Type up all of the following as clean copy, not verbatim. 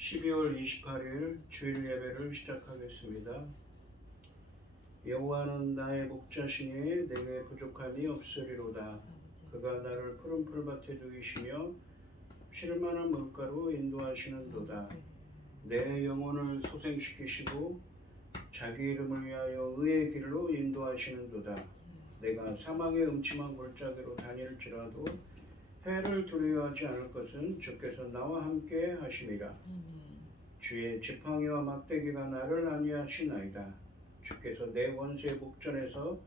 12월 28일 주일 예배를 시작하겠습니다. 여호와는 나의 목자시니 내게 부족함이 없으리로다. 그가 나를 푸른 풀밭에 두이시며 쉴 만한 물가로 인도하시는도다. 내 영혼을 소생시키시고 자기 이름을 위하여 의의 길로 인도하시는도다. 내가 사망의 음침한 골짜기로 다닐지라도 해를 두려워하지 않을 것은 주께서 나와 함께 하심이라. 주의 지팡이와 막대기가 나를 안위하시나이다. 주께서 내 원수의 목전에서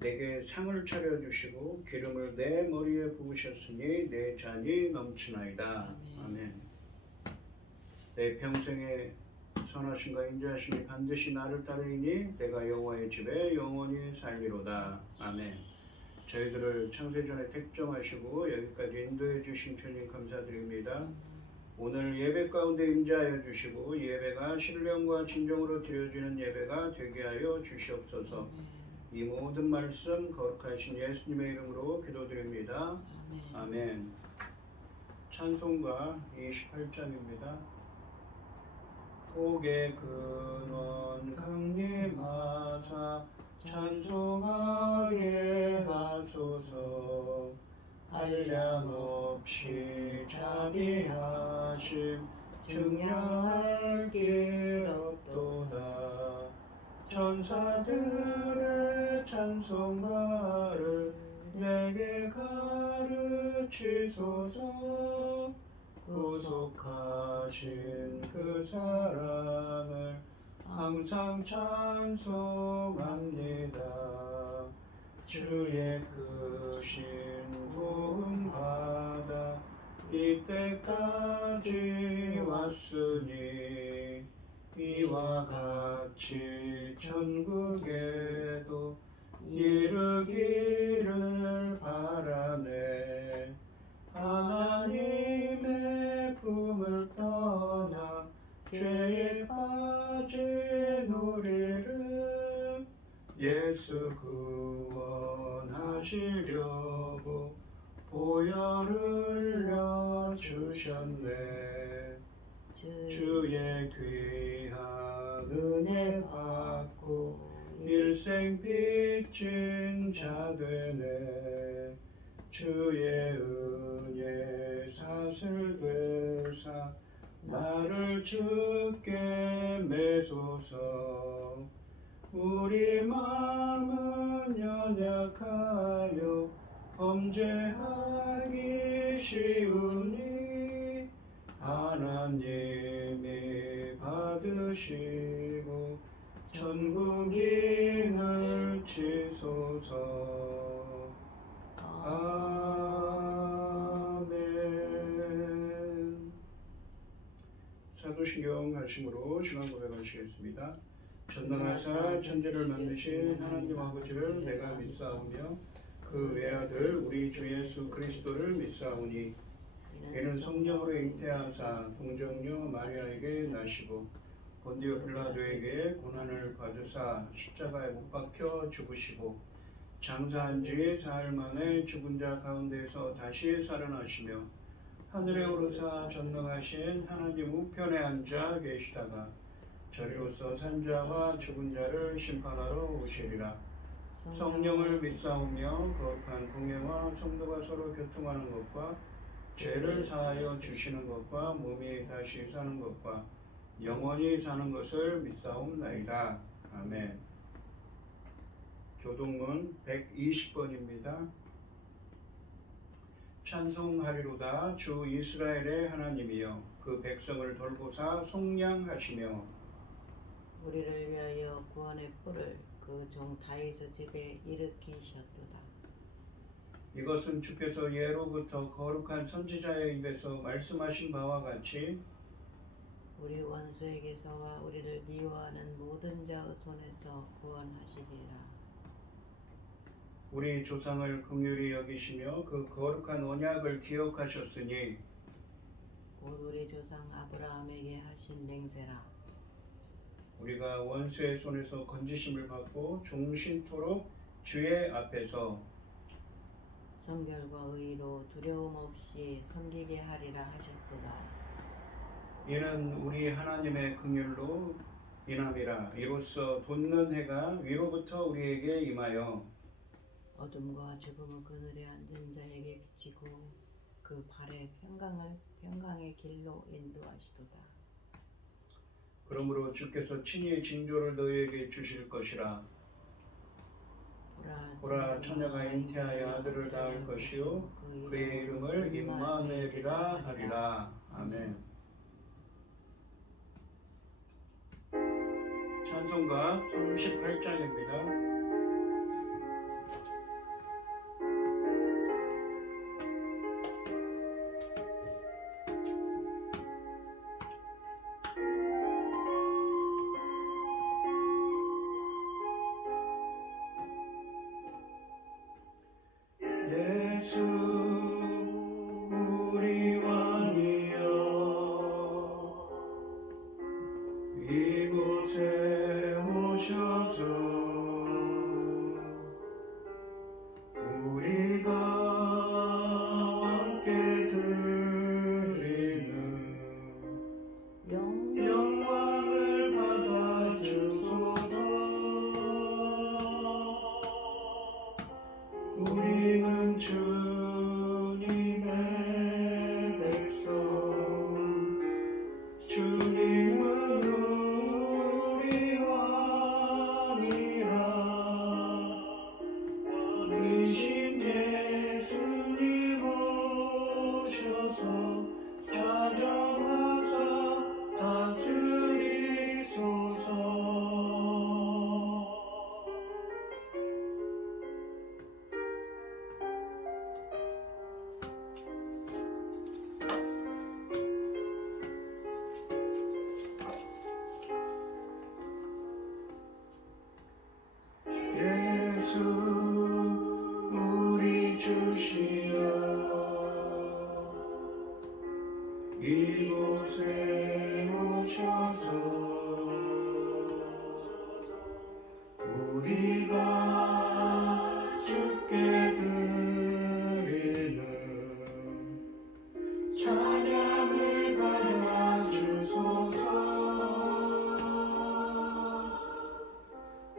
내게 상을 차려주시고 기름을 내 머리에 부으셨으니 내 잔이 넘치나이다. 아멘. 내 평생에 선하신가 인자하시니 반드시 나를 따르이니 내가 여호와의 집에 영원히 살리로다. 아멘. 저희들을 창세전에 택정하시고 여기까지 인도해 주신 주님 감사드립니다. 오늘 예배 가운데 임재하여 주시고 예배가 신령과 진정으로 드려지는 예배가 되게 하여 주시옵소서. 이 모든 말씀 거룩하신 예수님의 이름으로 기도드립니다. 아멘. 찬송가 28장입니다. 복의 근원 강림하사 찬송하게 하소서. 한량없이 자비하심 증량할 길 없도다. 천사들의 찬송가를 내게 가르치소서. 구속하신 그 사랑을 항상 찬송합니다. 주의 크신 도움 받아 이때까지 왔으니 이와 같이 천국에도 이르기를 바라네. 하나님의 품을 떠나 죄에 빠진 우리를 예수 구원하시려고 보혈을 흘려 주셨네. 주의 귀한 은혜 받고 일생 빚진 자 되네. 주의 은혜 사슬 되사 나를 주께 매소서. 우리 마음은 연약하여 범죄하기 쉬우니 하나님이 받으시고 천국인을 치소서. 아멘. 사도신경 말씀으로 신앙 고백하시겠습니다. 전능하사 천지를 만드신 하나님 아버지를 내가 믿사오며 그 외아들 우리 주 예수 그리스도를 믿사오니 이는 성령으로 잉태하사 동정녀 마리아에게 나시고 본디오 빌라도에게 고난을 받으사 십자가에 못 박혀 죽으시고 장사한 지 사흘 만에 죽은 자 가운데서 다시 살아나시며 하늘에 오르사 전능하신 하나님 우편에 앉아 계시다가 저리로서 산자와 죽은 자를 심판하러 오시리라. 성령을 믿사오며 거룩한 공예와 성도가 서로 교통하는 것과 죄를 사하여 주시는 것과 몸이 다시 사는 것과 영원히 사는 것을 믿사옵나이다. 아멘. 교동문 120번입니다. 찬송하리로다. 주 이스라엘의 하나님이여 그 백성을 돌보사 속량하시며 우리를 위하여 구원의 뿔을 그 종 다윗의 집에 일으키셨도다. 이것은 주께서 예로부터 거룩한 선지자의 입에서 말씀하신 바와 같이 우리 원수에게서와 우리를 미워하는 모든 자의 손에서 구원하시리라. 우리 조상을 긍휼히 여기시며 그 거룩한 언약을 기억하셨으니 곧 우리 조상 아브라함에게 하신 맹세라. 우리가 원수의 손에서 건지심을 받고 종신토록 주의 앞에서 성결과 의로 두려움 없이 섬기게 하리라 하셨도다. 이는 우리 하나님의 긍휼로 인함이라. 이로써 돋는 해가 위로부터 우리에게 임하여 어둠과 죽음의 그늘에 앉은 자에게 비치고 그 발에 평강의 길로 인도하시도다. 그러므로 주께서 친히 징조를 너희에게 주실 것이라. 보라 처녀가 잉태하여 아들을 낳을 것이요 그의 이름을 임마누엘이라 하리라. 아멘. 찬송가 38장입니다. 예수 우리 왕이여 이곳에 오셔서 우리가 함께 드리는 영광을 받아주소서. 우리는 주님의 백성, 주님은 우리 왕이라. 왕이신 예수님 오셔서 찾아와서 다스리소서. 예수 우리 주시여 이곳에 오셔서 우리가 주께 드리는 찬양을 받아주소서.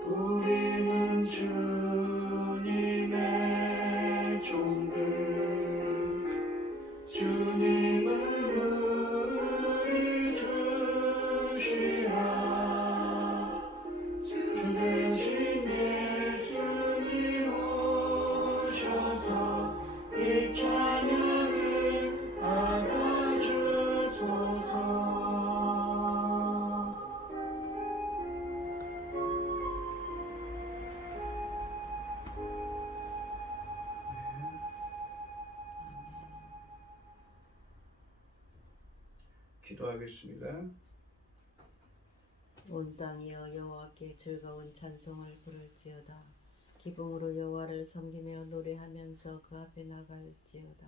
우리는 주님의 종들, 주님은 우리 주시라. 주 대신 예수님 오셔서 이 찬양을 받아주소서. 기도하겠습니다. 온 땅이여 여호와께 즐거운 찬송을 부를지어다. 기쁨으로 여호와를 섬기며 노래하면서 그 앞에 나갈지어다.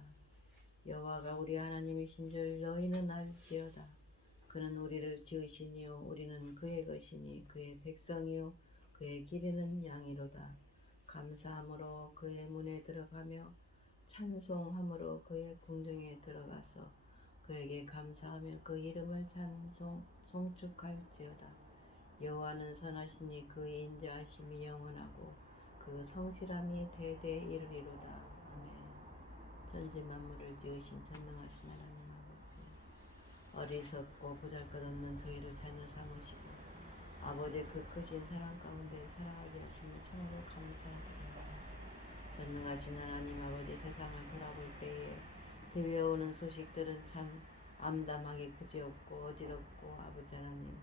여호와가 우리 하나님이신 줄 너희는 알지어다. 그는 우리를 지으시니요 우리는 그의 것이니 그의 백성이요 그의 기르는 양이로다. 감사함으로 그의 문에 들어가며 찬송함으로 그의 궁중에 들어가서 그에게 감사하며 그 이름을 송축할지어다. 여호와는 선하시니 그의 인자하심이 영원하고 그 성실함이 대대 이르리로다. 아멘. 천지 만물을 지으신 전능하신 하나님 아버지, 어리석고 보잘것없는 저희를 자녀 삼으시고 아버지의 그 크신 사랑 가운데 살아가게 하심을 참으로 감사드립니다. 전능하신 하나님 아버지, 세상을 돌아볼 때에 들려오는 소식들은 참 암담하게 그지없고 어지럽고 아버지 하나님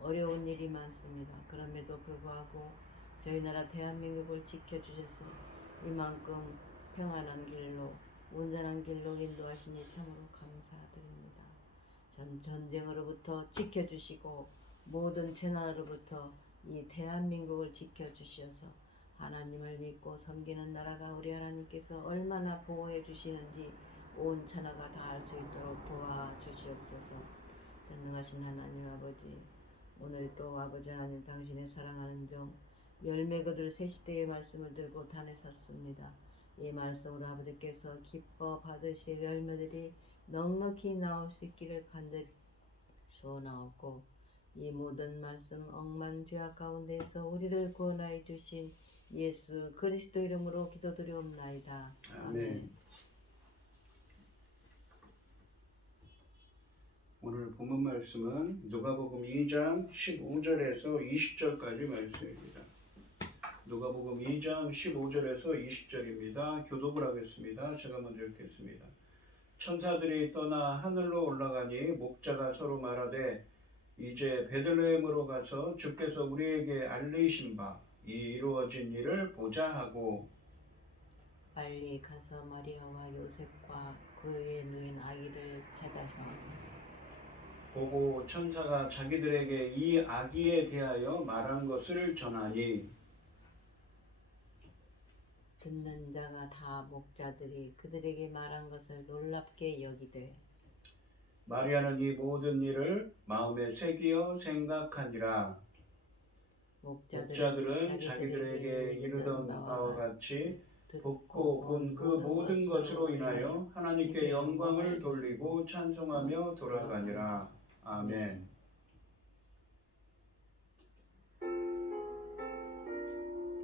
어려운 일이 많습니다. 그럼에도 불구하고 저희 나라 대한민국을 지켜주셔서 이만큼 평안한 길로 온전한 길로 인도하시니 참으로 감사드립니다. 전쟁으로부터 지켜주시고 모든 재난으로부터 이 대한민국을 지켜주셔서 하나님을 믿고 섬기는 나라가 우리 하나님께서 얼마나 보호해 주시는지 온 천하가 다 알 수 있도록 도와주시옵소서. 전능하신 하나님 아버지, 오늘 또 아버지 하나님 당신의 사랑하는 종 열매 거둘 새 시대의 말씀을 들고 단에 섰습니다. 이 말씀으로 아버지께서 기뻐 받으실 열매들이 넉넉히 나올 수 있기를 간절히 소원하옵고 이 모든 말씀 억만 죄악 가운데서 우리를 구원하여 주신 예수 그리스도 이름으로 기도드리옵나이다. 아멘. 오늘 본문 말씀은 누가복음 2장 15절에서 20절까지 말씀입니다. 누가복음 2장 15절에서 20절입니다. 교독을 하겠습니다. 제가 먼저 읽겠습니다. 천사들이 떠나 하늘로 올라가니 목자가 서로 말하되 이제 베들레헴으로 가서 주께서 우리에게 알리신 바 이 이루어진 일을 보자 하고 빨리 가서 마리아와 요셉과 그의 누인 아기를 찾아서 보고 천사가 자기들에게 이 아기에 대하여 말한 것을 전하니 듣는 자가 다 목자들이 그들에게 말한 것을 놀랍게 여기되 마리아는 이 모든 일을 마음에 새기어 생각하니라. 목자들은 자기들에게 이르던 바와 같이 듣고 본 그 모든 것으로 인하여 하나님께 영광을 돌리고 찬송하며 돌아가니라. 아멘.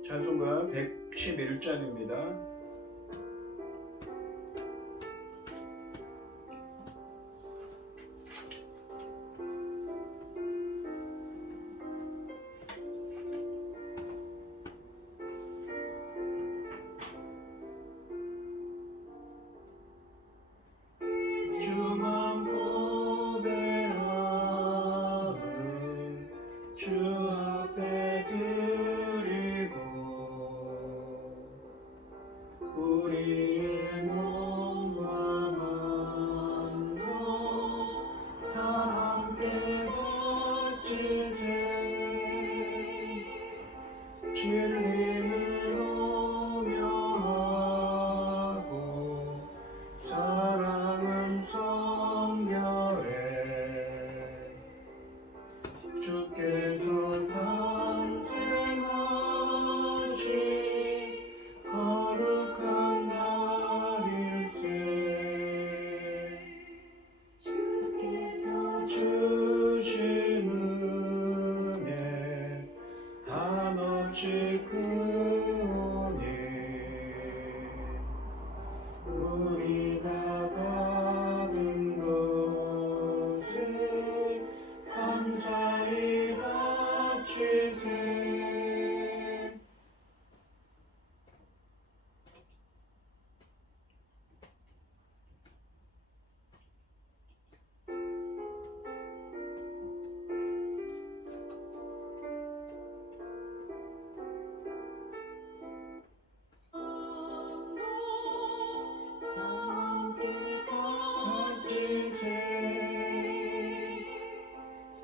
찬송가 111장입니다.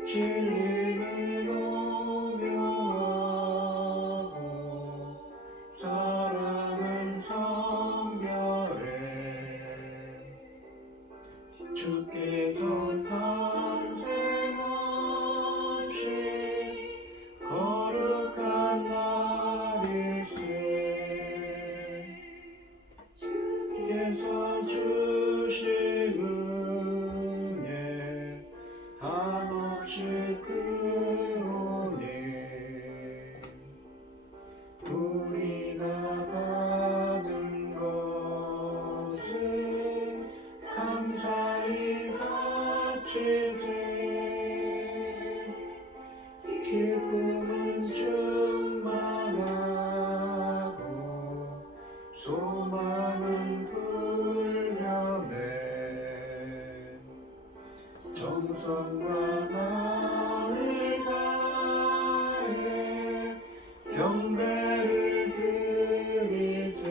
진리는 오묘하고 사랑은 성결해 주께서 탄생하신 거룩한 날일세 주께서 주신 은혜 한없이 크오니 우리가 받은 것을 감사히 바치세 기쁨은 충만하고 소망은 불변해 정성과 마음을 다해 경배를 드리세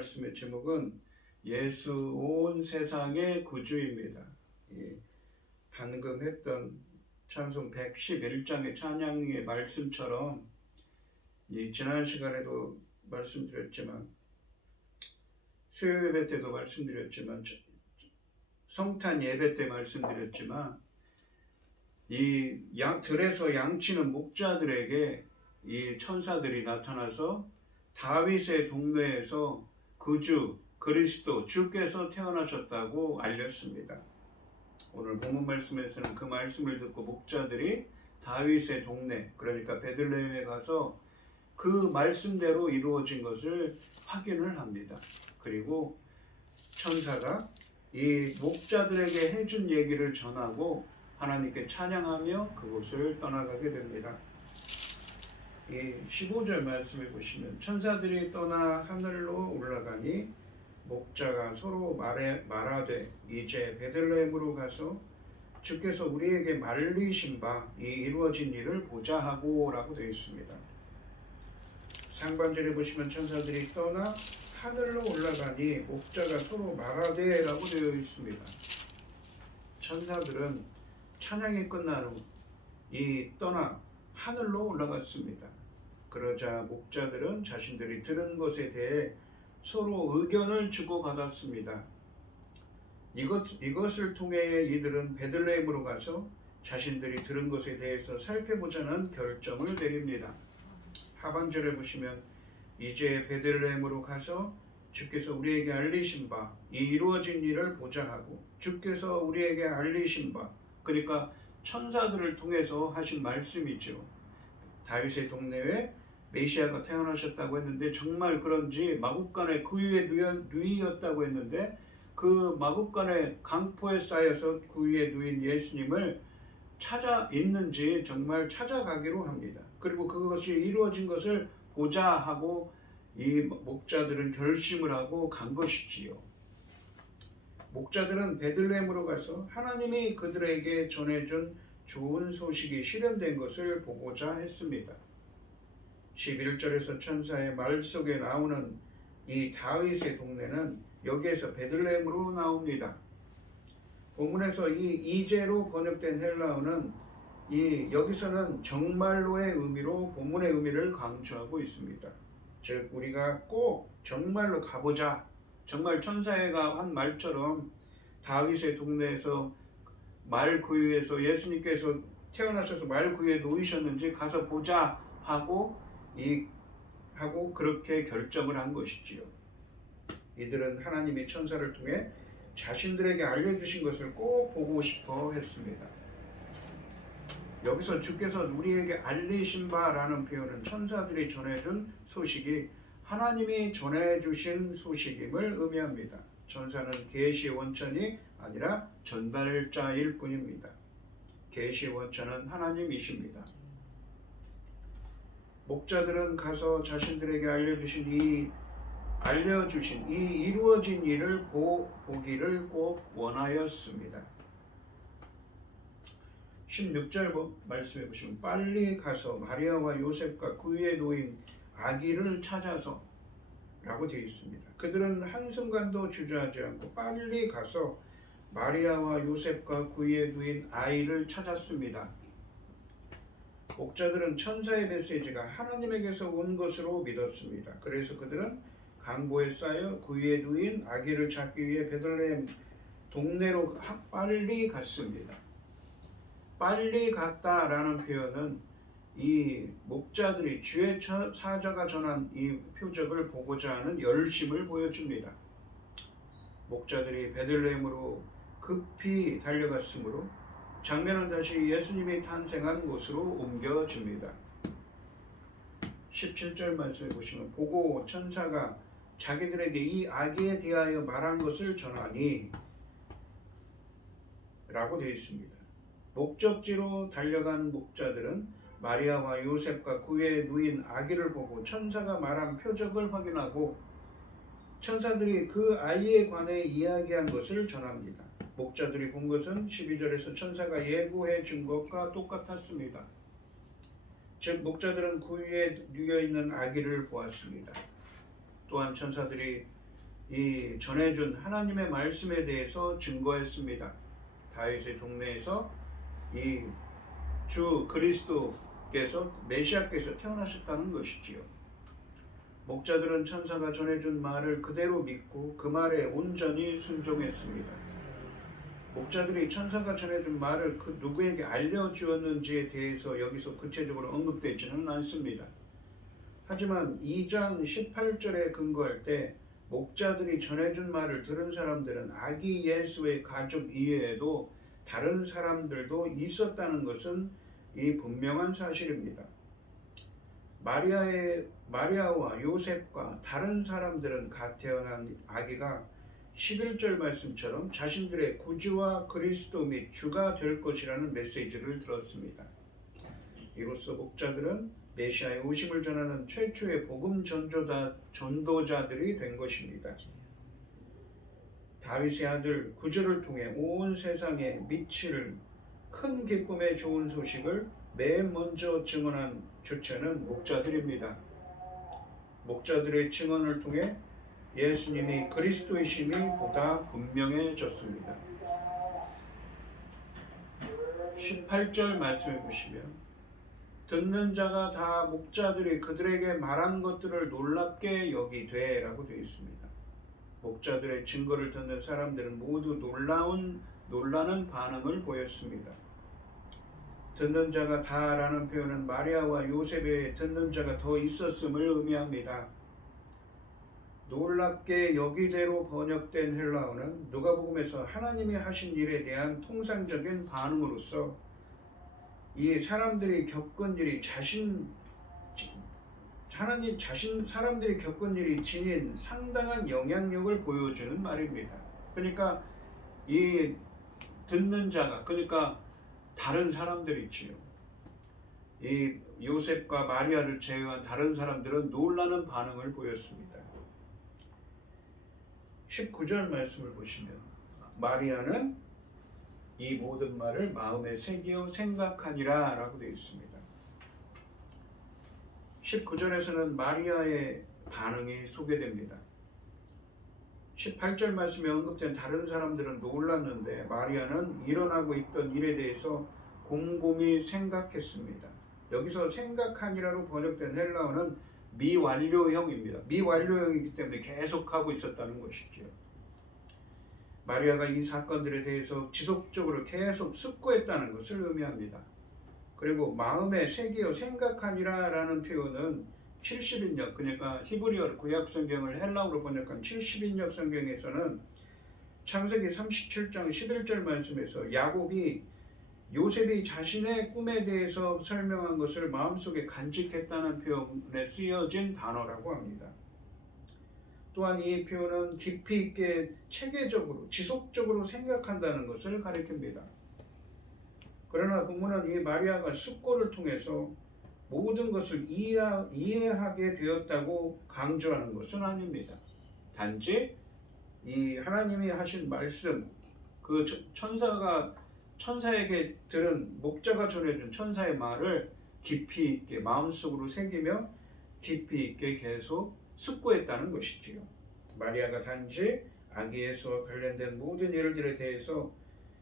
말씀의 제목은 예수 온 세상의 구주입니다. 방금 했던 찬송 111장의 찬양의 말씀처럼 지난 시간에도 말씀드렸지만 수요 예배 때도 말씀드렸지만 성탄 예배 때 말씀드렸지만 이 들에서 양치는 목자들에게 이 천사들이 나타나서 다윗의 동네에서 구주 그리스도 주께서 태어나셨다고 알렸습니다. 오늘 본문 말씀에서는 그 말씀을 듣고 목자들이 다윗의 동네 그러니까 베들레헴에 가서 그 말씀대로 이루어진 것을 확인을 합니다. 그리고 천사가 이 목자들에게 해준 얘기를 전하고 하나님께 찬양하며 그곳을 떠나가게 됩니다. 이 15절 말씀에 보시면 천사들이 떠나 하늘로 올라가니 목자가 서로 말하되 이제 베들레헴으로 가서 주께서 우리에게 말리신 바 이 이루어진 일을 보자 하고 라고 되어 있습니다. 상반절에 보시면 천사들이 떠나 하늘로 올라가니 목자가 서로 말하되 라고 되어 있습니다. 천사들은 찬양이 끝난 후 이 떠나 하늘로 올라갔습니다. 그러자 목자들은 자신들이 들은 것에 대해 서로 의견을 주고받았습니다. 이것을 통해 이들은 베들레헴으로 가서 자신들이 들은 것에 대해서 살펴보자는 결정을 내립니다. 하반절에 보시면 이제 베들레헴으로 가서 주께서 우리에게 알리신 바 이 이루어진 일을 보자 하고 주께서 우리에게 알리신 바 그러니까 천사들을 통해서 하신 말씀이죠. 다윗의 동네에 메시아가 태어나셨다고 했는데 정말 그런지 마국간의 구유에 누이였다고 했는데 그 마국간의 강포에 쌓여서 구유에 누인 예수님을 찾아 있는지 정말 찾아가기로 합니다. 그리고 그것이 이루어진 것을 보자 하고 이 목자들은 결심을 하고 간 것이지요. 목자들은 베들레헴으로 가서 하나님이 그들에게 전해준 좋은 소식이 실현된 것을 보고자 했습니다. 11절에서 천사의 말 속에 나오는 이 다윗의 동네는 여기에서 베들레헴으로 나옵니다. 본문에서 이 이제로 번역된 헬라어는 여기서는 정말로의 의미로 본문의 의미를 강조하고 있습니다. 즉 우리가 꼭 정말로 가보자. 정말 천사가 한 말처럼 다윗의 동네에서 말 구유에서 예수님께서 태어나셔서 말 구유에 놓이셨는지 가서 보자 하고 그렇게 결정을 한 것이지요. 이들은 하나님이 천사를 통해 자신들에게 알려주신 것을 꼭 보고 싶어 했습니다. 여기서 주께서 우리에게 알리신 바라는 표현은 천사들이 전해준 소식이 하나님이 전해주신 소식임을 의미합니다. 천사는 계시의 원천이 아니라 전달자일 뿐입니다. 계시의 원천은 하나님이십니다. 목자들은 가서 자신들에게 알려주신 이 이루어진 일을 보기를 꼭 원하였습니다. 16절 말씀해 보시면 빨리 가서 마리아와 요셉과 그 위에 놓인 아기를 찾아서 라고 되어 있습니다. 그들은 한순간도 주저하지 않고 빨리 가서 마리아와 요셉과 그 위에 놓인 아이를 찾았습니다. 목자들은 천사의 메시지가 하나님에게서 온 것으로 믿었습니다. 그래서 그들은 강보에 쌓여 그 위에 누인 아기를 찾기 위해 베들레헴 동네로 빨리 갔습니다. 빨리 갔다라는 표현은 이 목자들이 주의 사자가 전한 이 표적을 보고자 하는 열심을 보여줍니다. 목자들이 베들레헴으로 급히 달려갔으므로 장면은 다시 예수님이 탄생한 곳으로 옮겨집니다. 17절 말씀에 보시면 보고 천사가 자기들에게 이 아기에 대하여 말한 것을 전하니 라고 되어 있습니다. 목적지로 달려간 목자들은 마리아와 요셉과 그 위에 누인 아기를 보고 천사가 말한 표적을 확인하고 천사들이 그 아이에 관해 이야기한 것을 전합니다. 목자들이 본 것은 12절에서 천사가 예고해 준 것과 똑같았습니다. 즉 목자들은 그 위에 누워있는 아기를 보았습니다. 또한 천사들이 이 전해준 하나님의 말씀에 대해서 증거했습니다. 다윗의 동네에서 이 주 그리스도께서 메시아께서 태어나셨다는 것이지요. 목자들은 천사가 전해준 말을 그대로 믿고 그 말에 온전히 순종했습니다. 목자들이 천사가 전해준 말을 그 누구에게 알려주었는지에 대해서 여기서 구체적으로 언급되지는 않습니다. 하지만 2장 18절에 근거할 때 목자들이 전해준 말을 들은 사람들은 아기 예수의 가족 이외에도 다른 사람들도 있었다는 것은 이 분명한 사실입니다. 마리아와 요셉과 다른 사람들은 갓 태어난 아기가 11절 말씀처럼 자신들의 구주와 그리스도 및 주가 될 것이라는 메시지를 들었습니다. 이로써 목자들은 메시아의 오심을 전하는 최초의 복음 전도자들이 된 것입니다. 다윗의 아들 구주를 통해 온 세상에 미칠 큰 기쁨의 좋은 소식을 맨 먼저 증언한 주체는 목자들입니다. 목자들의 증언을 통해 예수님이 그리스도이심이 보다 분명해졌습니다. 18절 말씀을 보시면 듣는 자가 다 목자들이 그들에게 말한 것들을 놀랍게 여기되 라고 되어 있습니다. 목자들의 증거를 듣는 사람들은 모두 놀라는 반응을 보였습니다. 듣는 자가 다라는 표현은 마리아와 요셉의 듣는 자가 더 있었음을 의미합니다. 놀랍게 여기대로 번역된 헬라어는 누가복음에서 하나님이 하신 일에 대한 통상적인 반응으로서 이 사람들이 겪은 일이 사람들이 겪은 일이 지닌 상당한 영향력을 보여주는 말입니다. 그러니까 이 듣는 자가, 그러니까 다른 사람들이지요. 이 요셉과 마리아를 제외한 다른 사람들은 놀라는 반응을 보였습니다. 19절 말씀을 보시면 마리아는 이 모든 말을 마음에 새기어 생각하니라 라고 되어 있습니다. 19절에서는 마리아의 반응이 소개됩니다. 18절 말씀에 언급된 다른 사람들은 놀랐는데 마리아는 일어나고 있던 일에 대해서 곰곰이 생각했습니다. 여기서 생각하니라로 번역된 헬라어는 미완료형입니다. 미완료형이기 때문에 계속하고 있었다는 것이죠. 마리아가 이 사건들에 대해서 지속적으로 계속 숙고했다는 것을 의미합니다. 그리고 마음에 새기어 생각하니라 라는 표현은 70인역, 그러니까 히브리어 구약성경을 헬라어로 번역한 70인역 성경에서는 창세기 37장 11절 말씀에서 야곱이 요셉이 자신의 꿈에 대해서 설명한 것을 마음속에 간직했다는 표현에 쓰여진 단어라고 합니다. 또한 이 표현은 깊이 있게 체계적으로 지속적으로 생각한다는 것을 가리킵니다. 그러나 본문은 이 마리아가 숙고를 통해서 모든 것을 이해하게 되었다고 강조하는 것은 아닙니다. 단지 이 하나님이 하신 말씀, 그 천사에게 들은 목자가 전해준 천사의 말을 깊이 있게 마음속으로 새기며 깊이 있게 계속 숙고했다는 것이지요. 마리아가 단지 아기 예수와 관련된 모든 일들에 대해서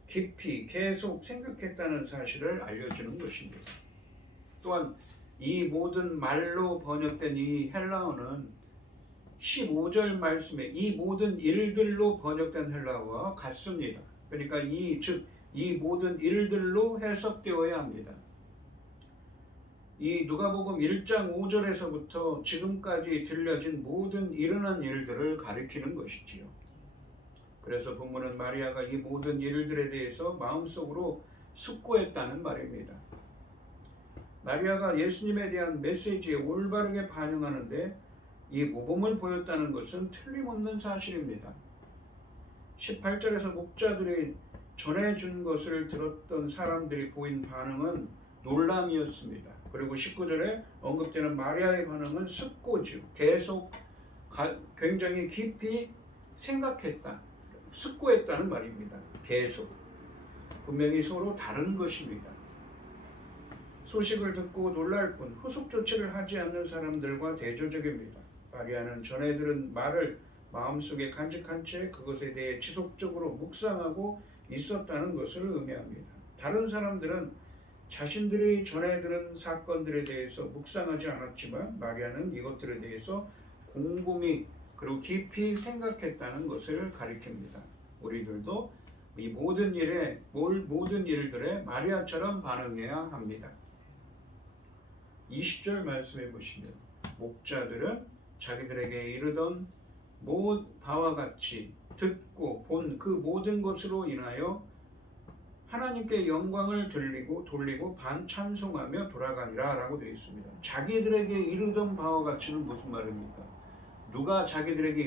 깊이 계속 생각했다는 사실을 알려주는 것입니다. 또한 이 모든 말로 번역된 이 헬라어는 15절 말씀에 이 모든 일들로 번역된 헬라어와 같습니다. 그러니까 이 모든 일들로 해석되어야 합니다. 이 누가복음 1장 5절에서부터 지금까지 들려진 모든 일어난 일들을 가리키는 것이지요. 그래서 본문은 마리아가 이 모든 일들에 대해서 마음속으로 숙고했다는 말입니다. 마리아가 예수님에 대한 메시지에 올바르게 반응하는데 이 모범을 보였다는 것은 틀림없는 사실입니다. 18절에서 목자들이 전해준 것을 들었던 사람들이 보인 반응은 놀람이었습니다. 그리고 19절에 언급되는 마리아의 반응은 숙고죠. 계속 굉장히 깊이 생각했다, 숙고했다는 말입니다. 계속. 분명히 서로 다른 것입니다. 소식을 듣고 놀랄 뿐 후속 조치를 하지 않는 사람들과 대조적입니다. 마리아는 전해 들은 말을 마음속에 간직한 채 그것에 대해 지속적으로 묵상하고 있었다는 것을 의미합니다. 다른 사람들은 자신들이 전해 들은 사건들에 대해서 묵상하지 않았지만 마리아는 이것들에 대해서 곰곰이 그리고 깊이 생각했다는 것을 가리킵니다. 우리들도 이 모든 일들에 마리아처럼 반응해야 합니다. 20절 말씀해 보시면 목자들은 자기들에게 이르던 바와 같이 듣고 본 그 모든 것으로 인하여 하나님께 영광을 돌리고 반찬송하며 돌아가니라 라고 되어 있습니다. 자기들에게 이르던 바와 같이는 무슨 말입니까? 누가 자기들에게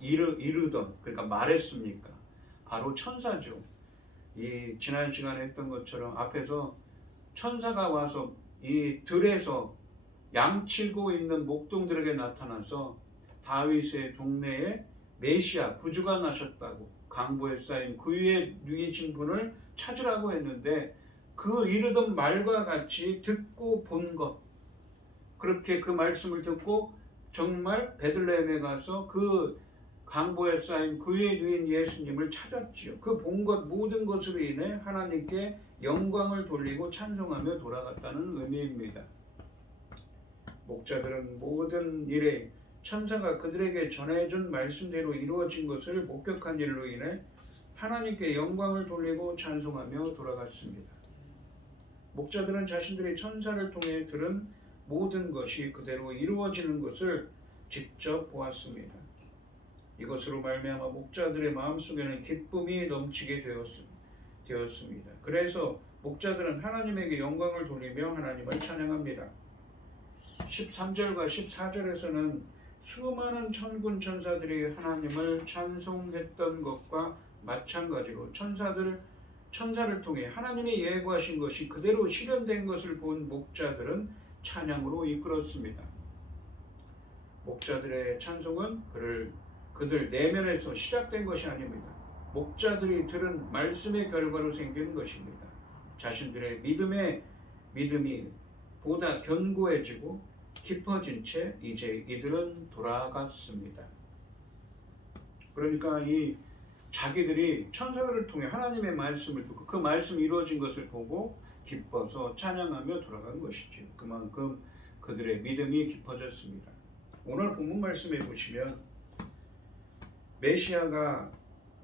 이르던 그러니까 말했습니까? 바로 천사죠. 이 지난 시간에 했던 것처럼 앞에서 천사가 와서 이 들에서 양치고 있는 목동들에게 나타나서 다윗의 동네에 메시아 구주가 나셨다고 강보에 쌓인 구유에 누이신 분을 찾으라고 했는데 그 이르던 말과 같이 듣고 본 것, 그렇게 그 말씀을 듣고 정말 베들레헴에 가서 그 강보에 쌓인 구유에 누인 예수님을 찾았지요. 그 본 것 모든 것으로 인해 하나님께 영광을 돌리고 찬송하며 돌아갔다는 의미입니다. 목자들은 모든 일에 천사가 그들에게 전해준 말씀대로 이루어진 것을 목격한 일로 인해 하나님께 영광을 돌리고 찬송하며 돌아갔습니다. 목자들은 자신들이 천사를 통해 들은 모든 것이 그대로 이루어지는 것을 직접 보았습니다. 이것으로 말미암아 목자들의 마음속에는 기쁨이 넘치게 되었습니다. 그래서 목자들은 하나님에게 영광을 돌리며 하나님을 찬양합니다. 13절과 14절에서는 수많은 천군 천사들이 하나님을 찬송했던 것과 마찬가지로 천사를 통해 하나님이 예고하신 것이 그대로 실현된 것을 본 목자들은 찬양으로 이끌었습니다. 목자들의 찬송은 그들 내면에서 시작된 것이 아닙니다. 목자들이 들은 말씀의 결과로 생긴 것입니다. 자신들의 믿음이 보다 견고해지고 깊어진 채 이제 이들은 돌아갔습니다. 그러니까 이 자기들이 천사들을 통해 하나님의 말씀을 듣고 그 말씀이 이루어진 것을 보고 기뻐서 찬양하며 돌아간 것이죠. 그만큼 그들의 믿음이 깊어졌습니다. 오늘 본문 말씀에 보시면 메시아가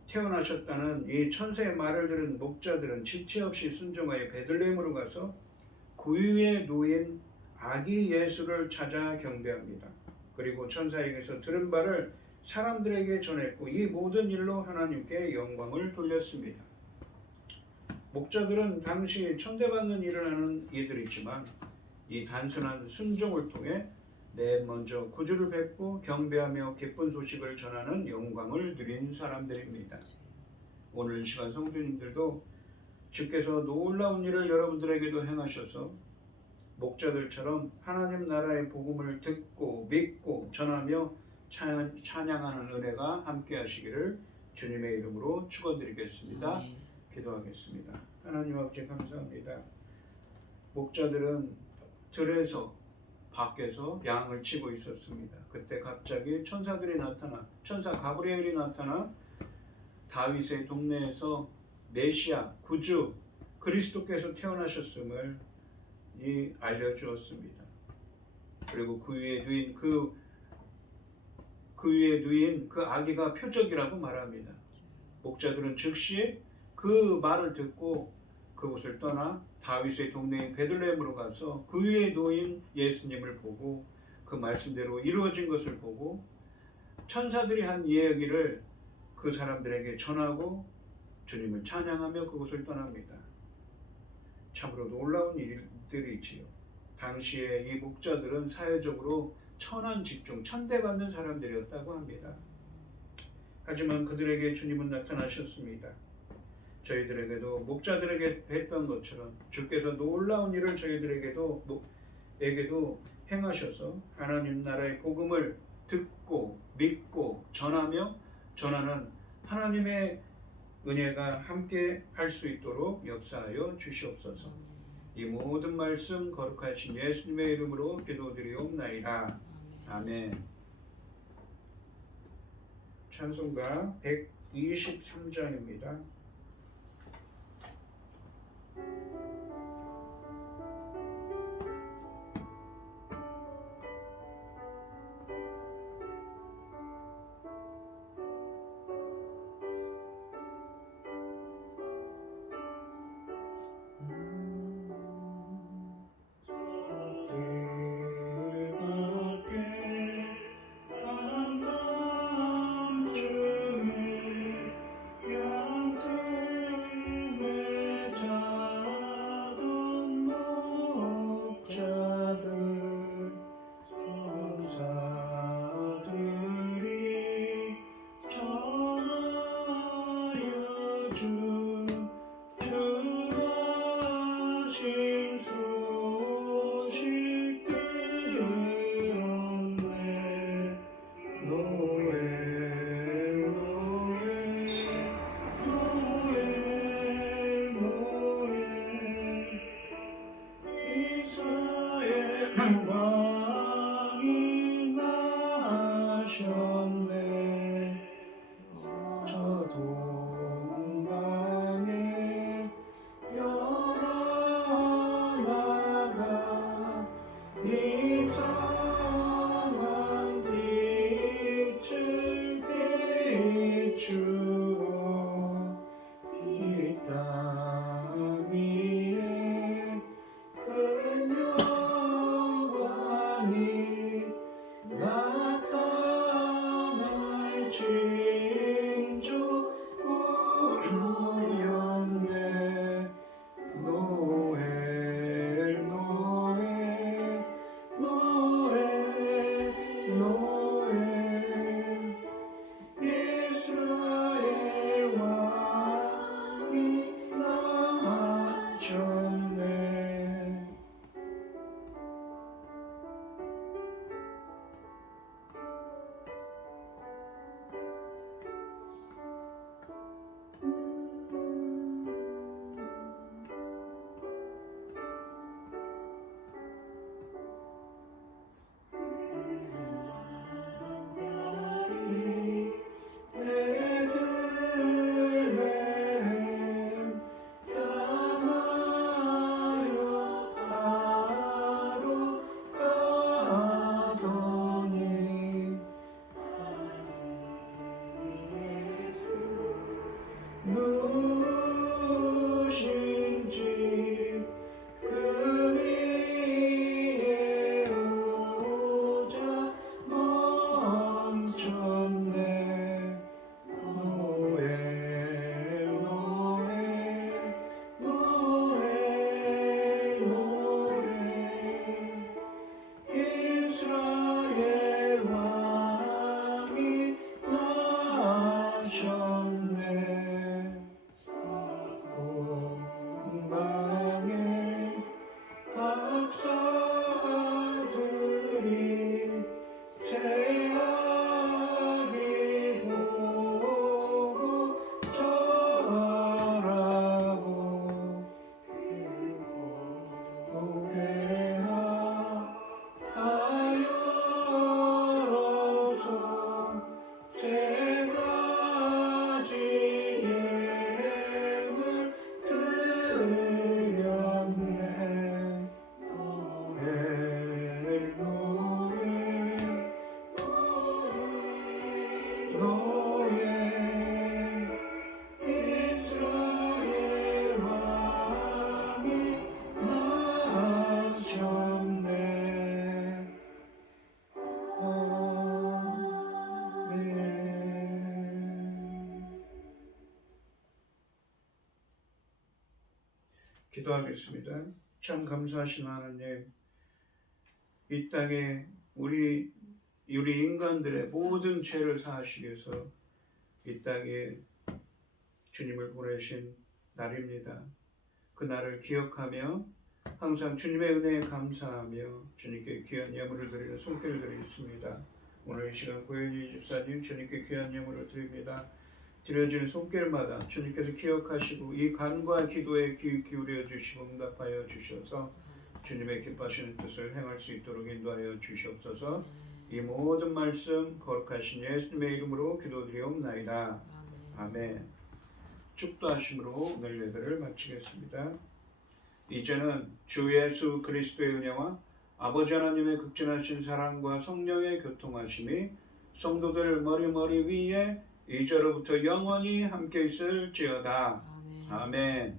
태어나셨다는 이 천사의 말을 들은 목자들은 지체 없이 순종하여 베들레헴으로 가서 구유에 누인 아기 예수를 찾아 경배합니다. 그리고 천사에게서 들은 바를 사람들에게 전했고 이 모든 일로 하나님께 영광을 돌렸습니다. 목자들은 당시 천대받는 일을 하는 이들이지만 이 단순한 순종을 통해 먼저 구주를 뵙고 경배하며 기쁜 소식을 전하는 영광을 누린 사람들입니다. 오늘 이 시간 성도님들도 주께서 놀라운 일을 여러분들에게도 행하셔서 목자들처럼 하나님 나라의 복음을 듣고 믿고 전하며 찬양하는 은혜가 함께 하시기를 주님의 이름으로 축원드리겠습니다. 기도하겠습니다. 하나님 아버지 감사합니다. 목자들은 들에서 밖에서 양을 치고 있었습니다. 그때 갑자기 천사 가브리엘이 나타나 다윗의 동네에서 메시아 구주 그리스도께서 태어나셨음을 알려주었습니다. 그리고 그 위에 누인 그 아기가 표적이라고 말합니다. 목자들은 즉시 그 말을 듣고 그곳을 떠나 다윗의 동네인 베들레헴으로 가서 그 위에 놓인 예수님을 보고 그 말씀대로 이루어진 것을 보고 천사들이 한 이야기를 그 사람들에게 전하고 주님을 찬양하며 그곳을 떠납니다. 참으로 놀라운 일들이지요. 당시에 이 목자들은 사회적으로 천한 직종, 천대받는 사람들이었다고 합니다. 하지만 그들에게 주님은 나타나셨습니다. 저희들에게도 목자들에게 했던 것처럼 주께서 놀라운 일을 저희들에게도 행하셔서 하나님 나라의 복음을 듣고 믿고 전하며 전하는 하나님의 은혜가 함께 할 수 있도록 역사하여 주시옵소서. 이 모든 말씀 거룩하신 예수님의 이름으로 기도드리옵나이다. 아멘. 찬송가 123장입니다. 왕이 나셨네. 저 동방에 열어나가 이상한 빛을 비추어 이 땅 위에 큰 영광이 나타날 징조 보였네. 노엘 노엘 노엘 노엘 이스라엘 왕이 나셨네. 베들레헴 향하여 바로 가더니 예수 누구신지 그 위에 오자 멈췄네. 노엘 노엘 노엘 노엘 이스라엘 왕이 나셨네. 동방에 박사들이 새아기 보고 절하고 고개라 다 열어서 세 가지 예물 드렸네. 노엘 노엘 노엘 이스라엘 왕이 나셨네. 아멘. 기도하겠습니다. 참 감사하신 하나님, 이 땅에 우리 인간들의 모든 죄를 사하시기 위해서 이 땅에 주님을 보내신 날입니다. 그 날을 기억하며 항상 주님의 은혜에 감사하며 주님께 귀한 예물을 드리는 손길을 드리겠습니다. 오늘 이 시간 고현희 집사님 주님께 귀한 예물을 드립니다. 드려지는 손길마다 주님께서 기억하시고 이 간과 기도에 귀 기울여 주시고 응답하여 주셔서 주님의 기뻐하시는 뜻을 행할 수 있도록 인도하여 주시옵소서. 이 모든 말씀 거룩하신 예수님의 이름으로 기도드리옵나이다. 아멘. 축도하심으로 오늘 예배를 마치겠습니다. 이제는 주 예수 그리스도의 은혜와 아버지 하나님의 극진하신 사랑과 성령의 교통하심이 성도들 머리 위에 이제로부터 영원히 함께 있을지어다. 아멘.